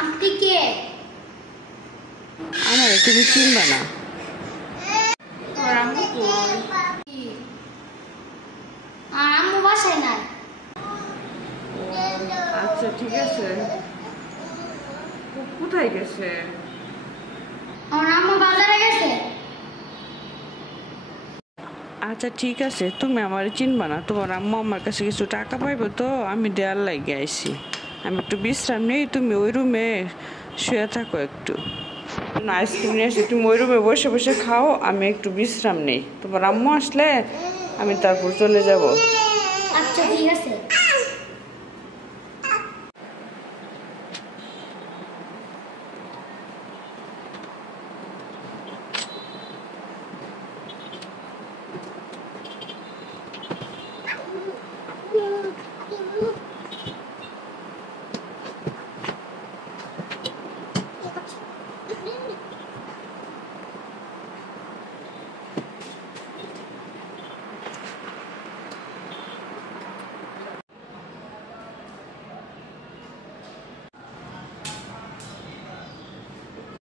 আপনি কে? আমার তুমি চিনবে না। আম্মু বাসায় নাই। আচ্ছা ঠিক আছে, কোথায় গেছে? আমার আম্মু বাজারে গেছে। আচ্ছা ঠিক আছে, তুমি আমার চিনবা না, তোমার আম্মু আমার কাছে কিছু টাকা পাইবো তো আমি দেয়ার লাগে আইসি। আমি একটু বিশ্রাম নেই, তুমি ওই রুমে শুয়ে থাকো একটু। আইসক্রিম নিয়ে আসি, তুমি ওই রুমে বসে বসে খাও, আমি একটু বিশ্রাম নেই। তোমার আম্মু আসলে আমি তারপর চলে যাব। আচ্ছা ঠিক আছে।